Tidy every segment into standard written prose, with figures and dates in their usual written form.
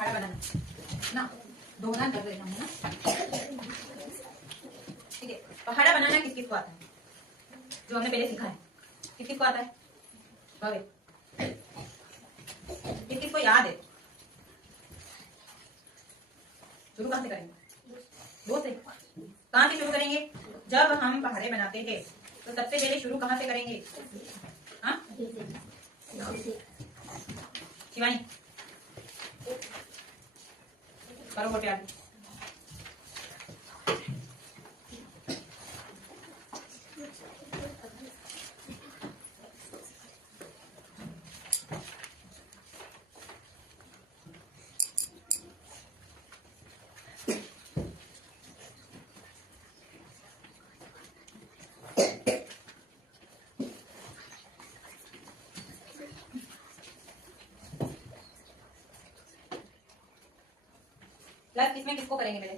पहाड़ा बनाना ना, दोहरा कर रहे हम ना। ठीक है, पहाड़ा बनाना किस किस को आता है, जो हमने पहले सीखा है, किस किस को आता है भवे, किस किस को याद है? शुरू कहाँ से करेंगे? दो से। कहाँ से शुरू करेंगे? जब हम पहाड़े बनाते हैं तो सबसे पहले शुरू कहाँ से करेंगे? हाँ शिवानी करो बोटे आगे। प्लस इसमें किसको करेंगे? पहले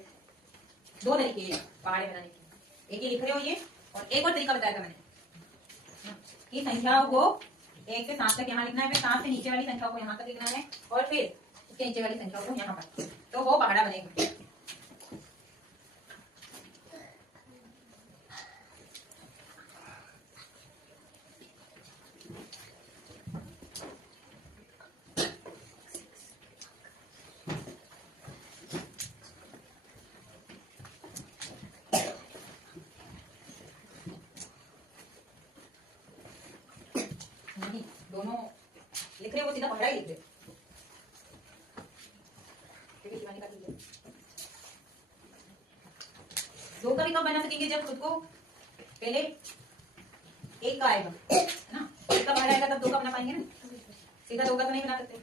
दो तरीके हैं पहाड़े बनाने के, एक ही लिख रहे हो ये, और एक और तरीका बताया था मैंने कि संख्याओं को 1 से 7 तक यहाँ लिखना है, फिर 7 से नीचे वाली संख्याओं को यहाँ तक लिखना है, और फिर उसके नीचे वाली संख्याओं को यहाँ पर, तो वो पहाड़ा बनेगा। दोनों लिख रहे हो सीधा पहाड़ा ही लिख रहे। दो का भी कब बना सकेंगे? जब खुद को पहले एक का आएगा है ना, एक का पहाड़ा आएगा तब दो का बना पाएंगे ना, सीधा दो का तो नहीं बना सकते।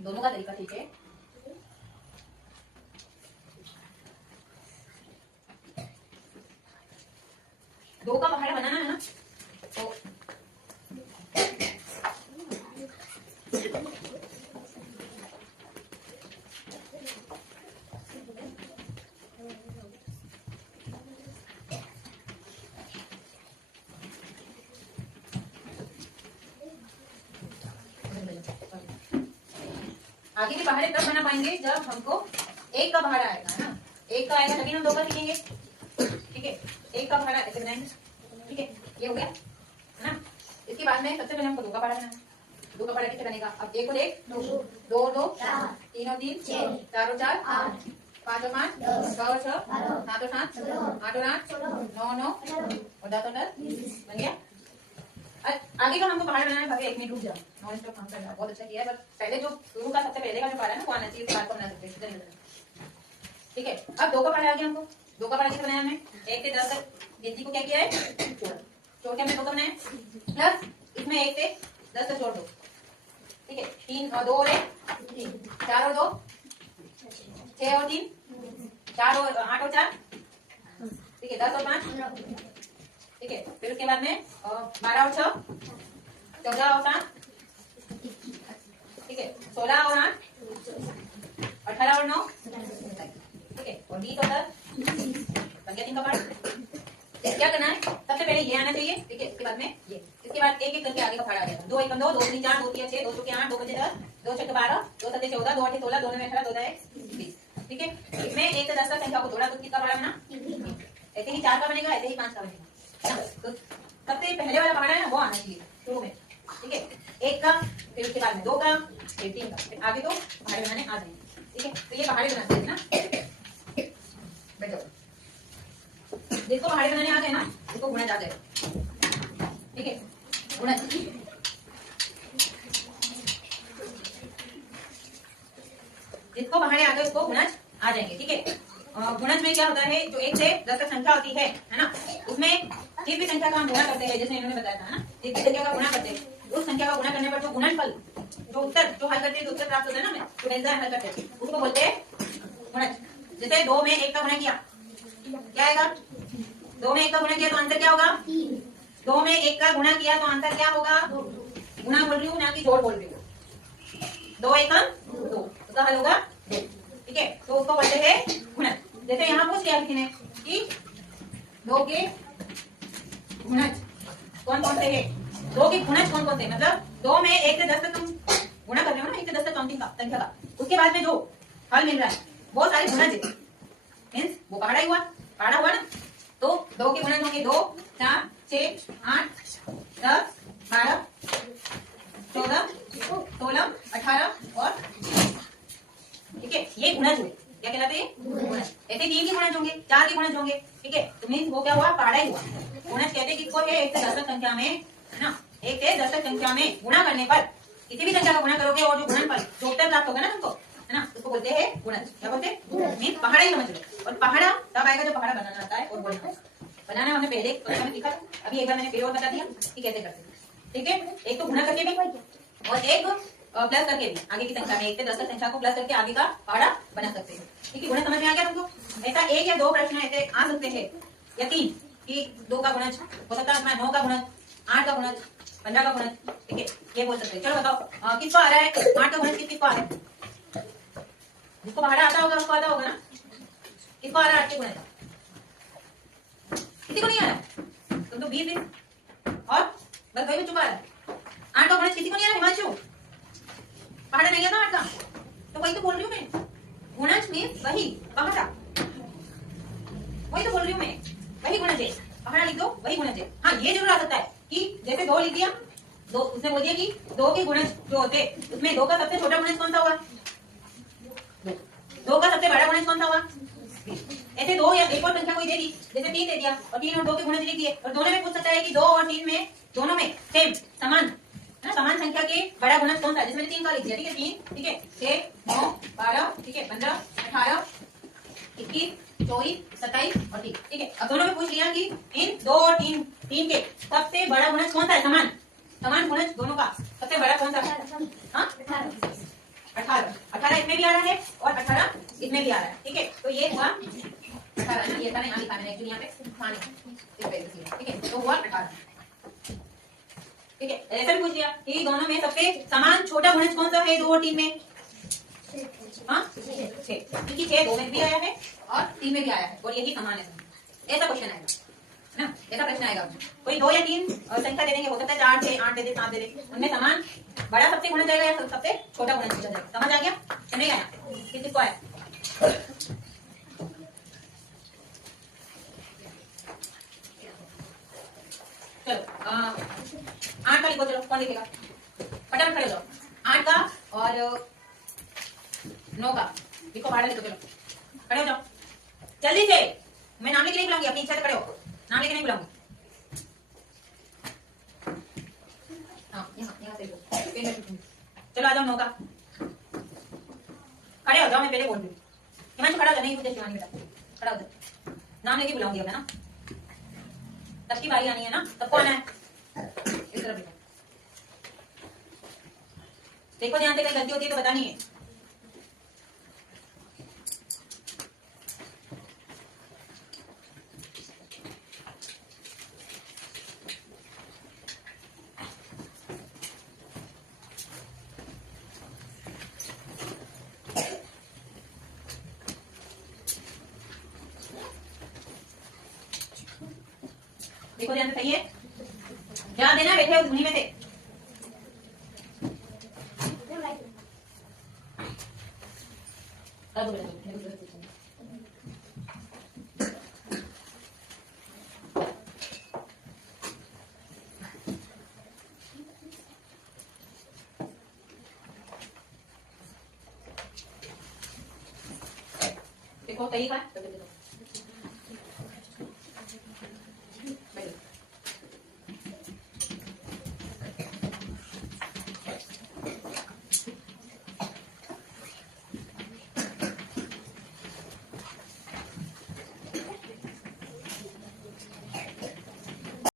दोनों का तरीका ठीक है। दो का पहाड़ा बनाना है ना, तो आगे के पहाड़े तब बना पाएंगे जब हमको एक का पहाड़ा आएगा, है ना, एक का आएगा तभी हम दो का सीखेंगे। ठीक है, एक का पहाड़ा ऐसे बनाएंगे। ठीक है, ये हो गया है ना। इसके बाद में सबसे पहले हमको दो का पहाड़ा बनाना है। दो का पहाड़ा कैसे बनेगा? अब एक और एक, दो और दो, तीन और तीन, चार और चार, पांच और पांच, छह और छह, सात और सात, आठ और आठ, नौ नौ और 10 और 10 बन गया। आगे का हमको पहाड़ बनाना है। भाभी 1 मिनट रुक जाओ, नॉन स्टॉप काम करना बहुत अच्छा किया है, बस पहले जो शुरू का सबसे पहले का जो पहाड़ है ना वो आना चाहिए, उसके बाद को बना सकते हैं। ठीक है, अब दो का पहाड़ आ गया हमको। दो का पहाड़ कैसे बनाया हमने? 1 से 10 तक गिनती को क्या किया है? जोड़ के हमने दो का बनाया, प्लस इसमें 1 से 10 तक जोड़ दो। ठीक है, 3 और 2 और 1 3, 4 और 2 6 और 3, 4 और 8 और 4, ठीक है, 10 और 5, ठीक है, फिर उसके बाद में 12 और 6, 14 और 7, ठीक है, 16 और 8, 18 और 9, ठीक है, और 20 और 10 बन गया 3 का पहाड़। क्या करना है? सबसे पहले ये आना चाहिए, ठीक है, इसके बाद में ये, इसके बाद एक एक करके आगे का पहाड़ आ गया। 2 1 2, 2 3 4, 2 3 6, 2 4 8, 2 5 10, 2 6 12, 2 7 14, 2 8 16, 2 9 18, 2 10 20। ठीक है, इसमें 1 से 10 तक संख्या को जोड़ा तो किसका पहाड़ा बना? ऐसे ही 4 का बनेगा, ऐसे ही 5 का बनेगा। तो सबसे पहले वाला पहाड़ा है ना वो आना चाहिए शुरू में। ठीक है, 1 का, फिर उसके बाद में 2 का, फिर 3 का, फिर आगे तो पहाड़े बनाने आ जाएंगे। ठीक है, तो ये पहाड़े बनाते हैं ना। बैठो, जिसको पहाड़े बनाने आ गए ना उसको गुणज आ जाए। ठीक है, गुणज जिसको पहाड़े आ गए उसको गुणज आ जाएंगे। ठीक है, गुणज में क्या होता है? जो 1 से 10 तक संख्या होती है ना, उसमें जिस भी संख्या का हम गुणा करते हैं, जैसे इन्होंने बताया था ना, जिस भी संख्या का गुणा करते हैं उस संख्या का गुणा करने पर जो गुणनफल, जो उत्तर जो हल करते हैं, उत्तर प्राप्त होता है ना, हमें जो मिलता है हल करते हैं, उसको बोलते हैं गुणज। जैसे 2 में 1 का गुणा किया, क्या आएगा? 2 में 1 का गुणा किया तो आंसर क्या होगा? 2 में 1 का गुणा किया तो आंसर क्या होगा? गुणा बोल रही हूँ ना कि जोड़ बोल रही हूँ। 2 1 2, उसका हल होगा 2। ठीक है, तो उसको बोलते हैं गुणज। जैसे यहाँ पूछ लिया किसी ने कि 2 के गुणज कौन कौन से है, दो के गुणज कौन कौन से, मतलब दो में 1 से 10 तक तुम गुणा कर रहे हो ना, 1 से 10 तक काउंटिंग का संख्या का, उसके बाद में जो हल मिल रहा है वो सारे गुणज है, मीन्स वो पहाड़ा ही हुआ, पहाड़ा हुआ ना। तो दो के गुणज होंगे 2, 4, 6, 8, 10, 12, 14, 16, 18 और, ठीक है, ये गुणज हुए। क्या कहलाते हैं? गुणज। ऐसे 3 के गुणज होंगे, 4 के गुणज होंगे, ठीक है, तो मीन्स वो क्या हुआ, पहाड़ा ही हुआ। गुणज कहते हैं किसको है, 1 से 10 तक संख्या में, है ना, 1 से 10 तक संख्या में गुणा करने पर, किसी भी संख्या का गुणा करोगे और जो गुणनफल जो उत्तर प्राप्त होगा ना तुमको, है ना, उसको बोलते हैं गुणज। क्या बोलते हैं? मीन्स पहाड़ा ही समझ लो। और पहाड़ा तब आएगा जब पहाड़ा बनाना आता है और बोलना बनाना हमने पहले मैंने सीखा था, अभी एक बार मैंने फिर और बता दिया कि कैसे करते हैं, ठीक है। एक तो गुणा करके भी और एक प्लस करके भी, आगे की संख्या में 1 से 10 तक संख्या को प्लस करके आगे का पहाड़ा बना सकते हैं, ठीक है। गुणज समझ में आ गया तुमको? ऐसा 1 या 2 प्रश्न ऐसे आ सकते हैं या 3 कि 2 का गुणज हो सकता है, 9 का गुणज, 8 का गुणज, 15 का गुणज, ठीक है, ये बोल सकते हैं। चलो बताओ किसको आ रहा है 8 का गुणज, किसको आ रहा है? जिसको पहाड़ा आता होगा उसको आता होगा ना। किसको आ रहा है 8 के गुणज? किसी को नहीं आ रहा? तुम तो 20 और बस वही बच्चों को आ रहा है। 8 का गुणज किसी को नहीं आ रहा? हिमांशु पहाड़ा नहीं आता 8 का, तो वही तो बोल रही हूँ मैं, गुणज में वही पहाड़ा, वही तो बोल रही हूँ मैं, वही गुणज है, पहाड़ा लिख दो वही गुणज है। हाँ ये जरूर आ सकता है कि जैसे 2 लिख दिया, 2 उसने बोल दिया कि 2 के गुणज जो होते उसमें 2 का सबसे छोटा गुणज कौन सा हुआ, 2 का सबसे बड़ा गुणज कौन सा हुआ। ऐसे 2 या एक और संख्या कोई दे दी, जैसे 3 दे दिया और 3 और 2 के गुणज लिख दिए, और दोनों में पूछ सकता है कि 2 और 3 में दोनों में सेम समान ना, समान संख्या के बड़ा गुणज कौन सा है। जैसे मैंने 3 का लिख दिया, ठीक है, 3, ठीक है, 6, 9, 12, ठीक है, 15, 18, 21, 24, 27 और 30, ठीक है। अब दोनों में पूछ लिया कि इन 2 और 3 के सबसे बड़ा गुणज कौन सा है, समान समान गुणज दोनों का सबसे बड़ा कौन सा है? हाँ 18, 18 इसमें भी आ रहा है और 18 इसमें भी आ रहा है, ठीक है। तो ये हुआ 18 ना, ये था यहाँ लिखा मैंने एक्चुअली यहाँ पे मान, ठीक है, तो हुआ 18, ठीक है। ऐसा भी पूछ लिया कि दोनों में सबसे समान छोटा गुणज कौन सा है 2 और 3 में, हाँ 6, क्योंकि 6 2 में भी आया है और 3 में भी आया है और यही समान है। ऐसा क्वेश्चन आएगा ना, ऐसा प्रश्न आएगा। कोई 2 या 3 संख्या दे देंगे, हो सकता है 4 6 8 दे दे, 7 दे दे, उनमें समान बड़ा सबसे गुणज जाएगा या सबसे छोटा गुणज पूछा जाएगा। समझ आ गया या नहीं आया? किसको आया? चलो 8 का लिखो, चलो कौन लिखेगा, फटाफट खड़े हो जाओ। 8 का और 9 का लिखो, पहाड़ा लिखो, चलो खड़े हो जाओ जल्दी से। मैं नाम लेके नहीं बुलाऊंगी, अपनी इच्छा से खड़े हो, नाम लेके नहीं बुलाऊंगी। हाँ यहाँ से लिखो, चलो आ जाओ 9 का, खड़े हो जाओ, मैं पहले बोल रही हूँ। हिमांशु खड़ा हो जाओ, नहीं मुझे शिवानी बेटा खड़ा हो जाओ, नाम लेके बुलाऊंगी अब है ना, सबकी बारी आनी है ना, सबको आना है। इस तरफ देखो ध्यान से, कहीं गलती होती है तो बतानी है। देखो ध्यान से, सही है, ध्यान देना, बैठे हो धुनी में से। देखो सही का